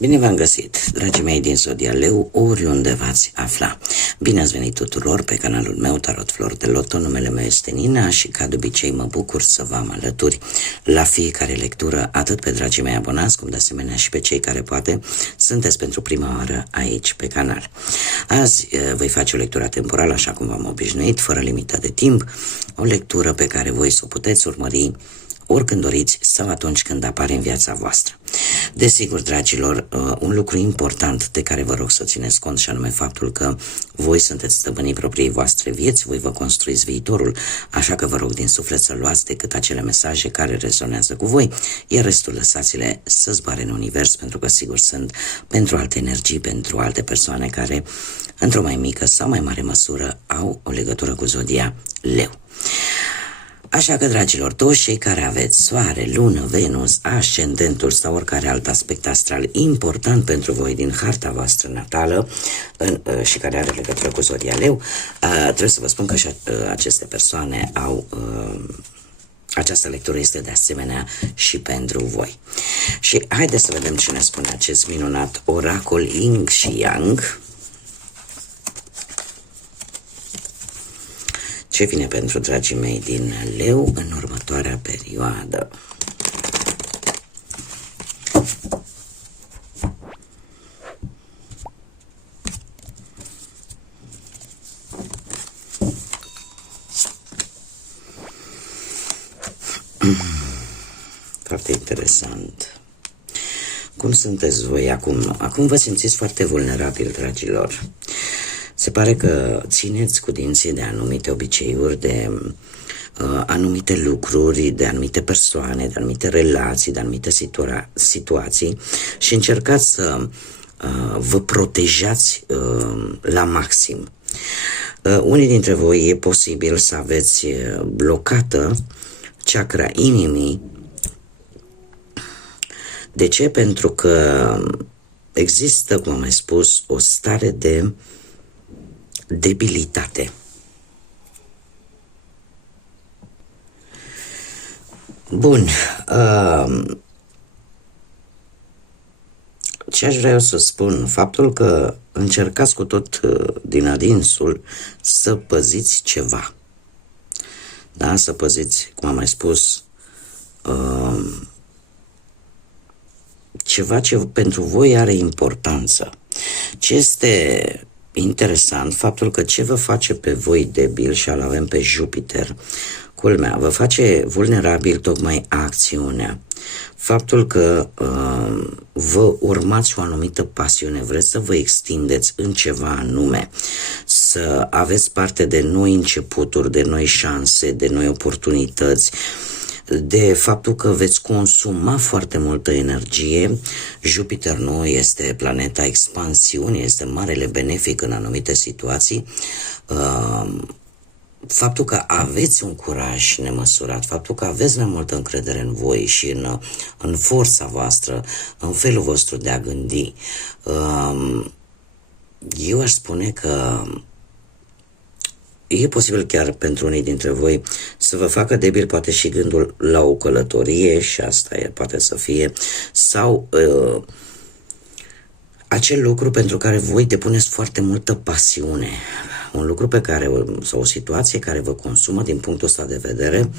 Bine v-am găsit, dragii mei din Zodia Leu, oriunde v-ați afla. Bine ați venit tuturor pe canalul meu Tarot Flori de Loto. Numele meu este Nina și ca de obicei mă bucur să vă am alături la fiecare lectură, atât pe dragii mei abonați, cum de asemenea și pe cei care poate sunteți pentru prima oară aici pe canal. Azi voi face o lectură temporală, așa cum v-am obișnuit, fără limită de timp, o lectură pe care voi să o puteți urmări oricând doriți sau atunci când apare în viața voastră. Desigur, dragilor, un lucru important de care vă rog să țineți cont și anume faptul că voi sunteți stăpânii propriei voastre vieți, voi vă construiți viitorul, așa că vă rog din suflet să luați decât acele mesaje care rezonează cu voi, iar restul lăsați-le să zboare în univers, pentru că sigur sunt pentru alte energii, pentru alte persoane care, într-o mai mică sau mai mare măsură, au o legătură cu Zodia Leu. Așa că, dragilor, toți cei care aveți Soare, Lună, Venus, Ascendentul sau oricare alt aspect astral important pentru voi din harta voastră natală și care are legătură cu Zodia Leu, trebuie să vă spun că și aceste persoane au... Această lectură este de asemenea și pentru voi. Și haideți să vedem ce ne spune acest minunat oracol Yin și Yang. Ce vine pentru dragii mei din Leu în următoarea perioadă? Foarte interesant. Cum sunteți voi acum? Acum vă simțiți foarte vulnerabil, dragilor. Se pare că țineți cu dinții de anumite obiceiuri, de anumite lucruri, de anumite persoane, de anumite relații, de anumite situații și încercați să vă protejați la maxim. Unii dintre voi e posibil să aveți blocată chakra inimii. De ce? Pentru că există, cum am mai spus, o stare de debilitate. Bun. Ce aș vrea eu să spun? Faptul că încercați cu tot din adinsul să păziți ceva. Da? Să păziți, cum am mai spus, ceva ce pentru voi are importanță. Ce este interesant, faptul că ce vă face pe voi debil, și îl avem pe Jupiter, culmea, vă face vulnerabil tocmai acțiunea. Faptul că vă urmați o anumită pasiune, vreți să vă extindeți în ceva anume, să aveți parte de noi începuturi, de noi șanse, de noi oportunități, de faptul că veți consuma foarte multă energie. Jupiter nu este planeta expansiunii, este marele benefic în anumite situații. Faptul că aveți un curaj nemăsurat, faptul că aveți mai multă încredere în voi și în forța voastră, în felul vostru de a gândi, eu aș spune că e posibil chiar pentru unii dintre voi să vă facă debil poate și gândul la o călătorie, și asta poate să fie, sau acel lucru pentru care voi depuneți foarte multă pasiune, un lucru pe care, sau o situație care vă consumă din punctul ăsta de vedere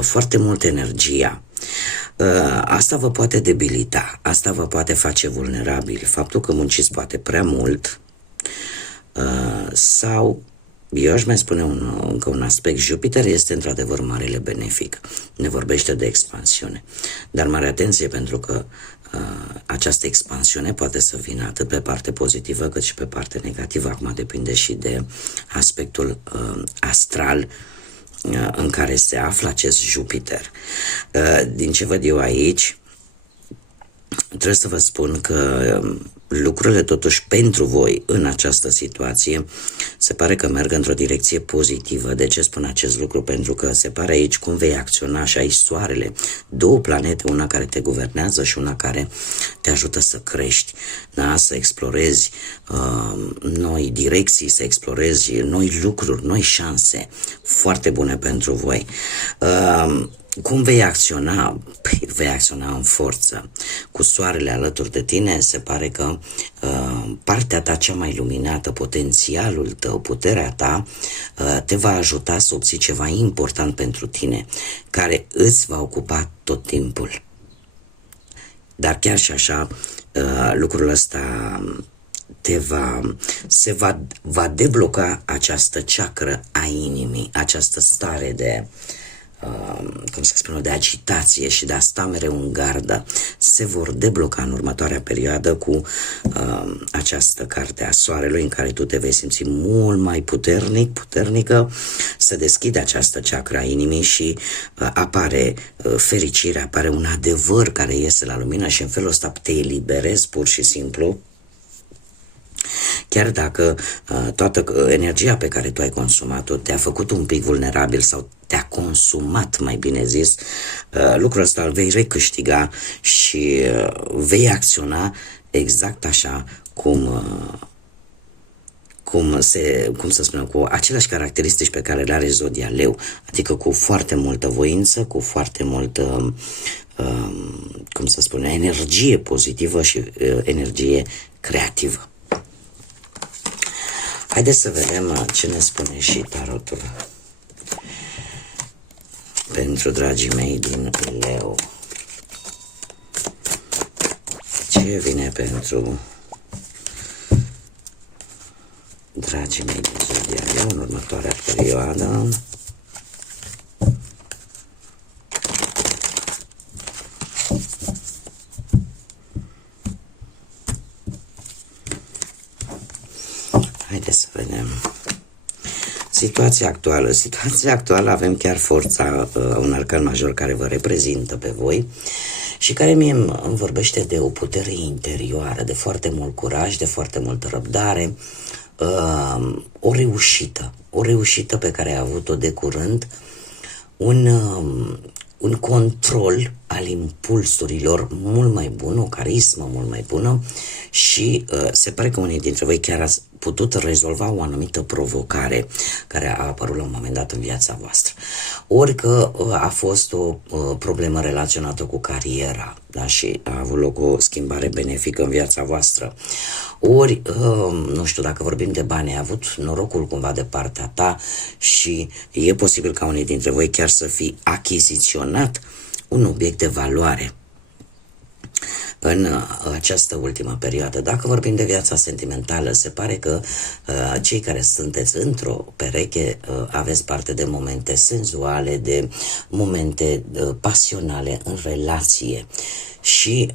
foarte multă energia. Asta vă poate debilita, asta vă poate face vulnerabili, faptul că munciți poate prea mult sau eu aș mai spune încă un aspect. Jupiter este într-adevăr marele benefic. Ne vorbește de expansiune. Dar mare atenție, pentru că această expansiune poate să vină atât pe parte pozitivă cât și pe parte negativă. Acum depinde și de aspectul astral în care se află acest Jupiter. Din ce văd eu aici, trebuie să vă spun că lucrurile totuși pentru voi în această situație se pare că merg într-o direcție pozitivă. De ce spun acest lucru? Pentru că se pare aici cum vei acționa și aici Soarele, două planete, una care te guvernează și una care te ajută să crești, da? Să explorezi noi direcții, să explorezi noi lucruri, noi șanse foarte bune pentru voi. Cum vei acționa? Păi, vei acționa în forță. Cu soarele alături de tine, se pare că partea ta cea mai luminată, potențialul tău, puterea ta, te va ajuta să obții ceva important pentru tine, care îți va ocupa tot timpul. Dar chiar și așa, lucrul ăsta va debloca această ceacră a inimii, această stare de cum să spun, de agitație și de a sta mereu în gardă, se vor debloca în următoarea perioadă cu această carte a soarelui, în care tu te vei simți mult mai puternică, să deschide această ceacră a inimii și apare fericire, apare un adevăr care iese la lumină și în felul ăsta te eliberezi pur și simplu. Chiar dacă toată energia pe care tu ai consumat-o te-a făcut un pic vulnerabil sau te-a consumat, mai bine zis, lucrul ăsta îl vei recâștiga și vei acționa exact așa cum să spunem, cu aceleași caracteristici pe care le are zodia Leu, adică cu foarte multă voință, cu foarte multă, cum să spunem, energie pozitivă și energie creativă. Haideți să vedem ce ne spune și tarotul pentru dragii mei din Leu. Ce vine pentru dragii mei din zodia Leu în următoarea perioadă? Haideți să vedem. Situația actuală avem chiar forța, un arcan major care vă reprezintă pe voi și care mie îmi vorbește de o putere interioară, de foarte mult curaj, de foarte multă răbdare, o reușită pe care a avut-o de curând, un control al impulsurilor mult mai bun, o carismă mult mai bună și se pare că unii dintre voi chiar ați putut rezolva o anumită provocare care a apărut la un moment dat în viața voastră. Ori că a fost o problemă relaționată cu cariera, da? Și a avut loc o schimbare benefică în viața voastră. Ori, nu știu, dacă vorbim de bani, ai avut norocul cumva de partea ta și e posibil ca unii dintre voi chiar să fi achiziționat un obiect de valoare în această ultimă perioadă. Dacă vorbim de viața sentimentală, se pare că cei care sunteți într-o pereche aveți parte de momente senzuale, de momente pasionale în relație. Și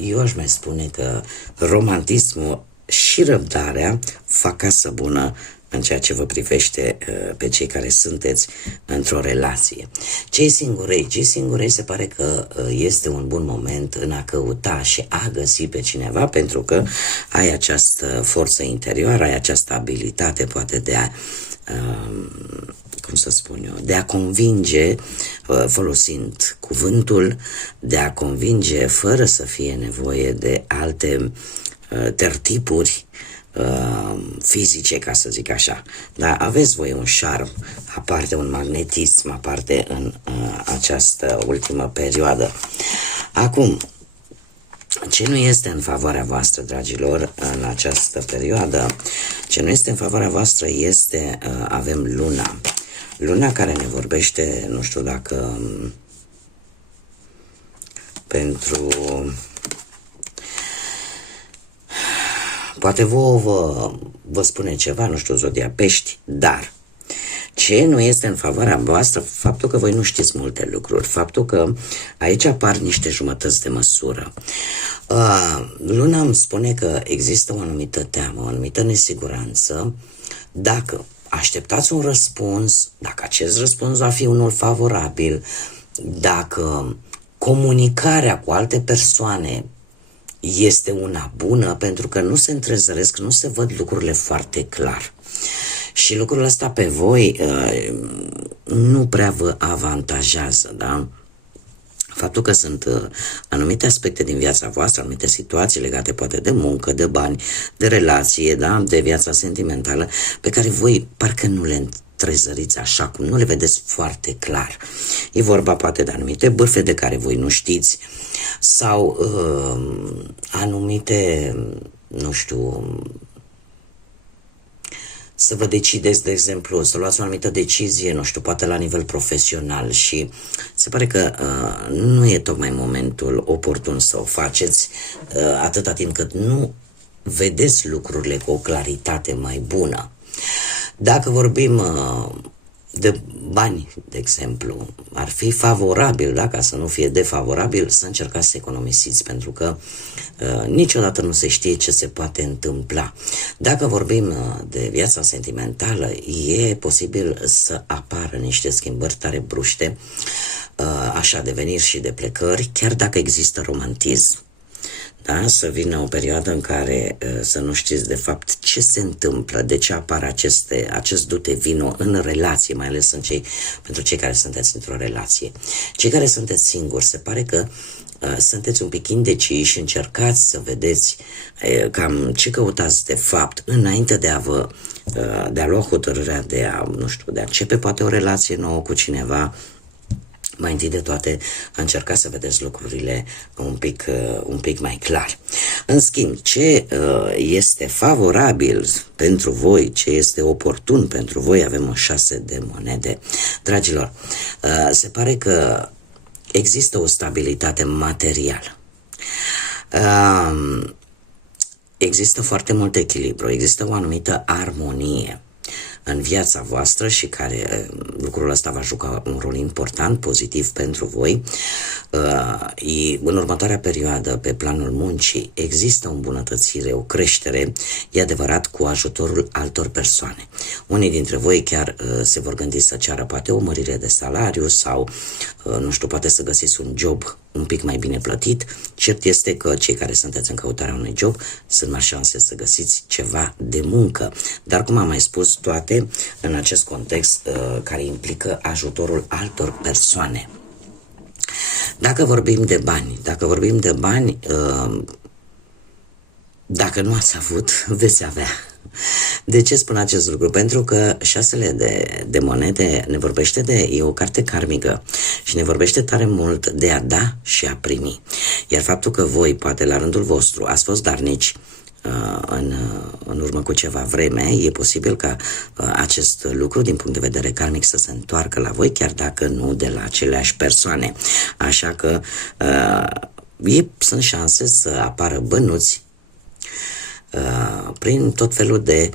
eu aș mai spune că romantismul și răbdarea fac casă bună în ceea ce vă privește pe cei care sunteți într-o relație. Cei singurei se pare că este un bun moment în a căuta și a găsi pe cineva, pentru că ai această forță interioară, ai această abilitate poate de a cum să spun eu, de a convinge, folosind cuvântul, de a convinge fără să fie nevoie de alte tertipuri fizice, ca să zic așa. Dar aveți voi un șarm, aparte un magnetism, aparte în această ultimă perioadă. Acum, ce nu este în favoarea voastră, dragilor, în această perioadă? Ce nu este în favoarea voastră este, avem luna. Luna care ne vorbește, nu știu dacă pentru... Poate vă spune ceva, nu știu, zodia Pești, dar ce nu este în favoarea voastră? Faptul că voi nu știți multe lucruri, faptul că aici apar niște jumătăți de măsură. Luna îmi spune că există o anumită teamă, o anumită nesiguranță. Dacă așteptați un răspuns, dacă acest răspuns va fi unul favorabil, dacă comunicarea cu alte persoane este una bună, pentru că nu se întrezăresc, nu se văd lucrurile foarte clar. Și lucrul ăsta pe voi nu prea vă avantajează, da? Faptul că sunt anumite aspecte din viața voastră, anumite situații legate poate de muncă, de bani, de relație, da? De viața sentimentală, pe care voi parcă trezăriți așa cum nu le vedeți foarte clar. E vorba poate de anumite bârfe de care voi nu știți sau anumite, nu știu, să vă decideți, de exemplu, să luați o anumită decizie, nu știu, poate la nivel profesional și se pare că nu e tocmai momentul oportun să o faceți atâta timp cât nu vedeți lucrurile cu o claritate mai bună. Dacă vorbim de bani, de exemplu, ar fi favorabil, da, ca să nu fie defavorabil, să încercați să economisiți, pentru că niciodată nu se știe ce se poate întâmpla. Dacă vorbim de viața sentimentală, e posibil să apară niște schimbări tare bruște, așa, de veniri și de plecări, chiar dacă există romantism. Da? Să vină o perioadă în care să nu știți de fapt ce se întâmplă, de ce apar acest dute vino în relație, mai ales pentru cei care sunteți într-o relație. Cei care sunteți singuri, se pare că sunteți un pic indeciși și încercați să vedeți cam ce căutați de fapt înainte de a lua hotărârea de a începe poate o relație nouă cu cineva. Mai întâi de toate, încercați să vedeți lucrurile un pic mai clar. În schimb, ce este favorabil pentru voi, ce este oportun pentru voi, avem 6 de monede. Dragilor, se pare că există o stabilitate materială. Există foarte mult echilibru, există o anumită armonie în viața voastră și care lucrul ăsta va juca un rol important, pozitiv pentru voi. În următoarea perioadă, pe planul muncii, există o îmbunătățire, o creștere, e adevărat, cu ajutorul altor persoane. Unii dintre voi chiar se vor gândi să ceară poate o mărire de salariu sau, nu știu, poate să găsiți un job un pic mai bine plătit. Cert este că cei care sunteți în căutarea unui job sunt mai șanse să găsiți ceva de muncă. Dar, cum am mai spus, toate în acest context care implică ajutorul altor persoane. Dacă vorbim de bani, dacă nu ați avut, veți avea. De ce spun acest lucru? Pentru că 6 de monede ne vorbește e o carte karmică și ne vorbește tare mult de a da și a primi. Iar faptul că voi, poate la rândul vostru, ați fost darnici în urmă cu ceva vreme, e posibil ca acest lucru, din punct de vedere karmic, să se întoarcă la voi, chiar dacă nu de la aceleași persoane. Așa că sunt șanse să apară bănuți prin tot felul de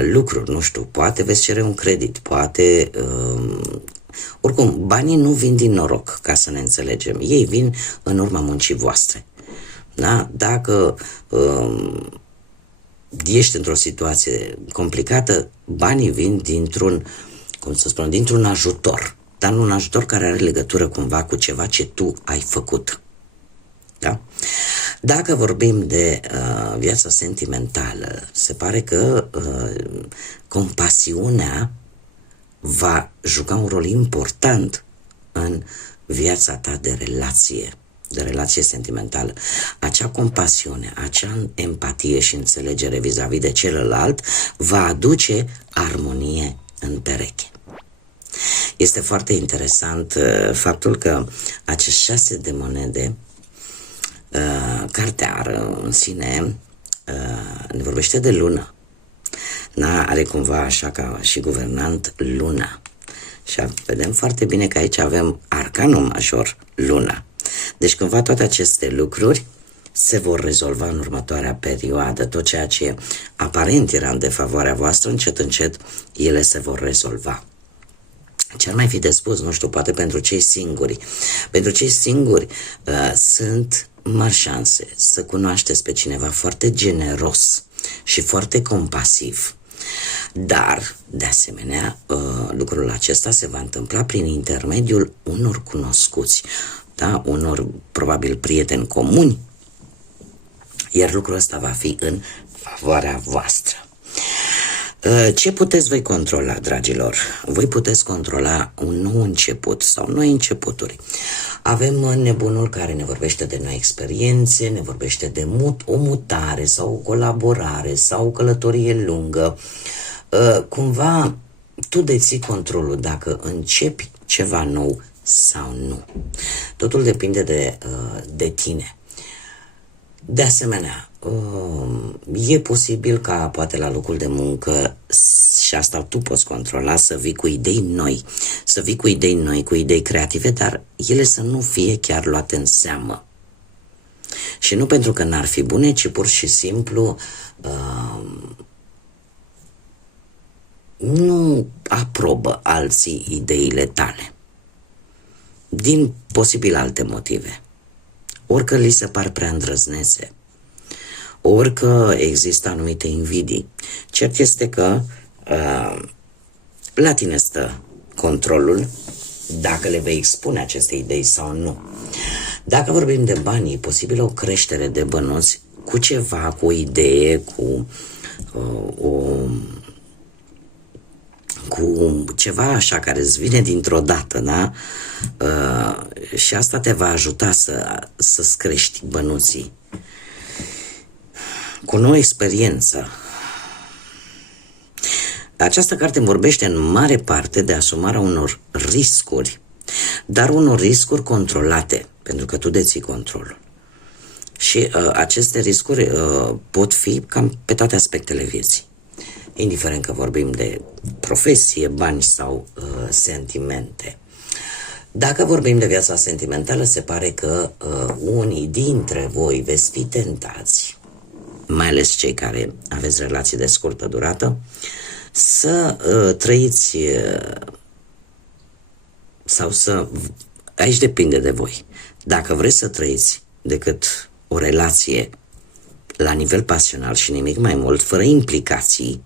lucruri, nu știu, poate veți cere un credit, poate oricum, banii nu vin din noroc, ca să ne înțelegem, ei vin în urma muncii voastre. Da? Dacă ești într-o situație complicată, banii vin dintr-un ajutor, dar nu un ajutor care are legătură cumva cu ceva ce tu ai făcut. Da? Dacă vorbim de viața sentimentală, se pare că compasiunea va juca un rol important în viața ta de relație sentimentală. Acea compasiune, acea empatie și înțelegere vis-a-vis de celălalt va aduce armonie în pereche. Este foarte interesant faptul că acești 6 de monede, cartea în sine ne vorbește de lună. Are cumva așa ca și guvernant luna. Și vedem foarte bine că aici avem arcanul major, luna. Deci cumva toate aceste lucruri se vor rezolva în următoarea perioadă. Tot ceea ce aparent era în defavoarea voastră, încet, încet, ele se vor rezolva. Ce ar mai fi de spus, nu știu, poate pentru cei singuri. Pentru cei singuri sunt mari șanse să cunoașteți pe cineva foarte generos și foarte compasiv. Dar, de asemenea, lucrul acesta se va întâmpla prin intermediul unor cunoscuți, da? Unor, probabil, prieteni comuni, iar lucrul ăsta va fi în favoarea voastră. Ce puteți voi controla, dragilor? Voi puteți controla un nou început sau noi începuturi. Avem nebunul care ne vorbește de noi experiențe, ne vorbește de o mutare sau o colaborare sau o călătorie lungă. Cumva tu deții controlul dacă începi ceva nou sau nu. Totul depinde de tine. De asemenea, e posibil ca poate la locul de muncă, și asta tu poți controla, să vii cu idei noi, cu idei creative, dar ele să nu fie chiar luate în seamă. Și nu pentru că n-ar fi bune, ci pur și simplu nu aprobă alții ideile tale. Din posibil alte motive. Orică li se par prea îndrăznețe, orică există anumite invidii. Cert este că la tine stă controlul dacă le vei expune aceste idei sau nu. Dacă vorbim de bani, e posibil o creștere de bănuți cu ceva, cu o idee, cu ceva așa care îți vine dintr-o dată, da? Și asta te va ajuta să-ți crești bănuții. Cu o nouă experiență. Această carte vorbește în mare parte de asumarea unor riscuri, dar unor riscuri controlate, pentru că tu deții controlul. Și aceste riscuri pot fi cam pe toate aspectele vieții. Indiferent că vorbim de profesie, bani sau sentimente. Dacă vorbim de viața sentimentală, se pare că unii dintre voi veți fi tentați, mai ales cei care aveți relații de scurtă durată, să trăiți sau să... Aici depinde de voi. Dacă vreți să trăiți decât o relație la nivel pasional și nimic mai mult, fără implicații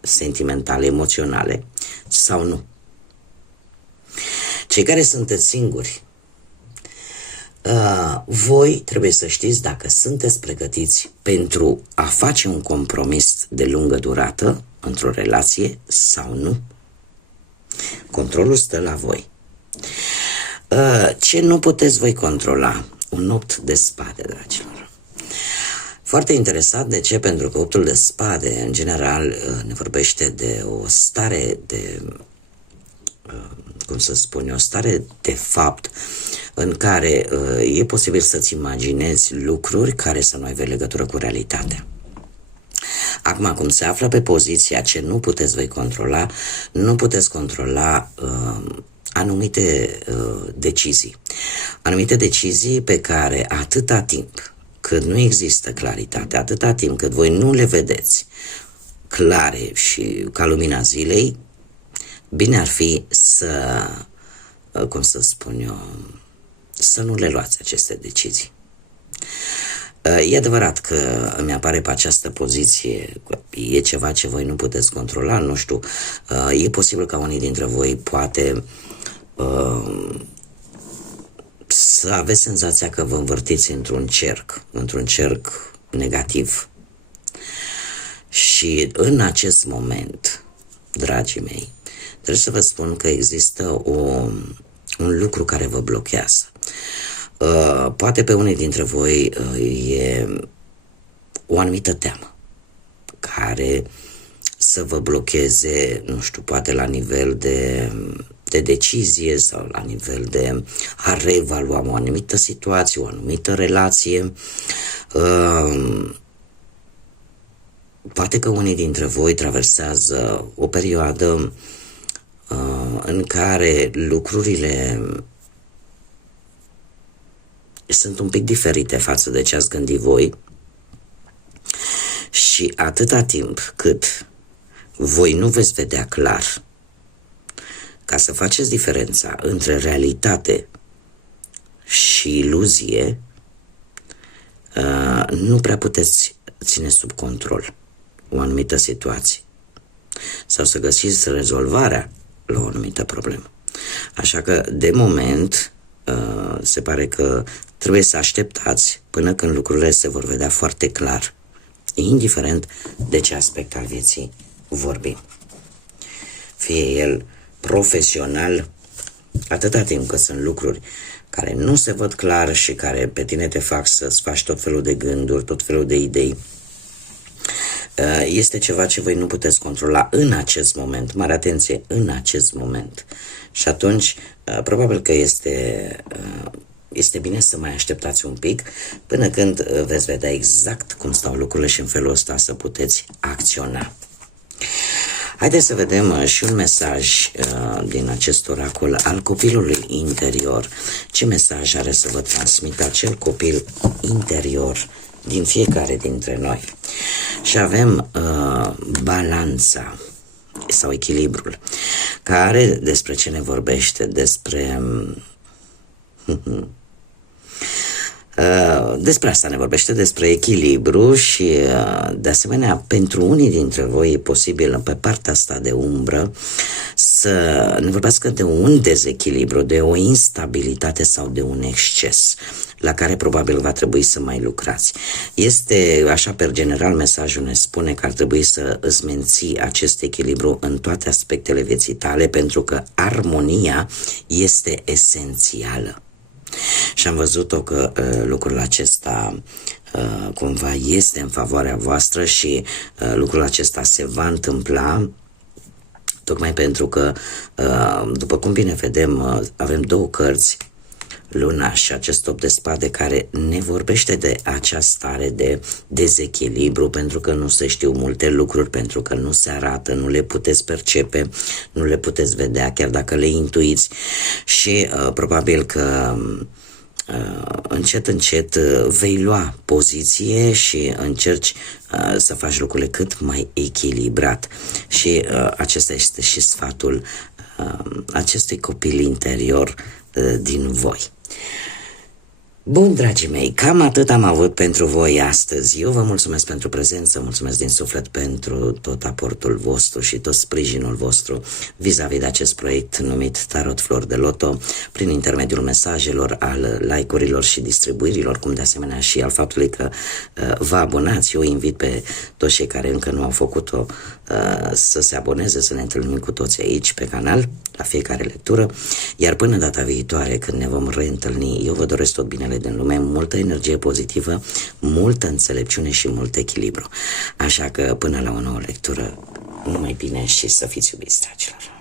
sentimentale, emoționale, sau nu. Cei care sunteți singuri, voi trebuie să știți dacă sunteți pregătiți pentru a face un compromis de lungă durată într-o relație sau nu. Controlul stă la voi. Ce nu puteți voi controla? Un 8 de spade, dragilor. Foarte interesant. De ce? Pentru că 8-ul de spade, în general, ne vorbește de o stare de, cum să spun eu, o stare de fapt în care e posibil să-ți imaginezi lucruri care să nu aibă legătură cu realitatea. Acum, cum se află pe poziția ce nu puteți voi controla, nu puteți controla anumite decizii. Anumite decizii pe care atâta timp cât nu există claritate, atâta timp cât voi nu le vedeți clare și ca lumina zilei, bine ar fi să, cum să spun eu, să nu le luați aceste decizii. E adevărat că îmi apare pe această poziție, e ceva ce voi nu puteți controla, nu știu, e posibil ca unii dintre voi poate să aveți senzația că vă învârtiți într-un cerc negativ. Și în acest moment, dragii mei, trebuie să vă spun că există un lucru care vă blochează. Poate pe unii dintre voi e o anumită teamă care să vă blocheze, nu știu, poate la nivel de decizie sau la nivel de a reevalua o anumită situație, o anumită relație. Poate că unii dintre voi traversează o perioadă în care lucrurile sunt un pic diferite față de ce ați gândit voi și atâta timp cât voi nu veți vedea clar ca să faceți diferența între realitate și iluzie, nu prea puteți ține sub control o anumită situație sau să găsiți rezolvarea la o anumită problemă. Așa că, de moment, se pare că trebuie să așteptați până când lucrurile se vor vedea foarte clar, indiferent de ce aspect al vieții vorbim. Fie el profesional, atâta timp cât sunt lucruri care nu se văd clar și care pe tine te fac să-ți faci tot felul de gânduri, tot felul de idei, este ceva ce voi nu puteți controla în acest moment, mare atenție, în acest moment. Și atunci, probabil că este bine să mai așteptați un pic până când veți vedea exact cum stau lucrurile și în felul ăsta să puteți acționa. Haideți să vedem și un mesaj din acest oracol al copilului interior. Ce mesaj are să vă transmită acel copil interior din fiecare dintre noi? Și avem balanța sau echilibrul, care despre ce ne vorbește? Despre asta ne vorbește, despre echilibru și de asemenea pentru unii dintre voi e posibil pe partea asta de umbră să ne vorbească de un dezechilibru, de o instabilitate sau de un exces la care probabil va trebui să mai lucrați. Este așa, per general, mesajul ne spune că ar trebui să îți menții acest echilibru în toate aspectele vieții tale, pentru că armonia este esențială. Și am văzut-o că lucrul acesta cumva este în favoarea voastră și lucrul acesta se va întâmpla tocmai pentru că, după cum bine vedem, avem două cărți, Luna și acest 8 de spade, care ne vorbește de acea stare de dezechilibru, pentru că nu se știu multe lucruri, pentru că nu se arată, nu le puteți percepe, nu le puteți vedea, chiar dacă le intuiți și probabil că încet, încet vei lua poziție și încerci să faci lucrurile cât mai echilibrat. Și acesta este și sfatul acestui copil interior din voi. Bun, dragii mei, cam atât am avut pentru voi astăzi. Eu vă mulțumesc pentru prezență, mulțumesc din suflet pentru tot aportul vostru și tot sprijinul vostru vis-a-vis de acest proiect numit Tarot Flori de Loto, prin intermediul mesajelor, al like-urilor și distribuirilor, cum de asemenea și al faptului că vă abonați. Eu invit pe toți cei care încă nu au făcut-o să se aboneze, să ne întâlnim cu toți aici pe canal, la fiecare lectură, iar până data viitoare, când ne vom reîntâlni, eu vă doresc tot binele din lume, multă energie pozitivă, multă înțelepciune și mult echilibru. Așa că până la o nouă lectură, numai bine și să fiți iubiți, dragilor!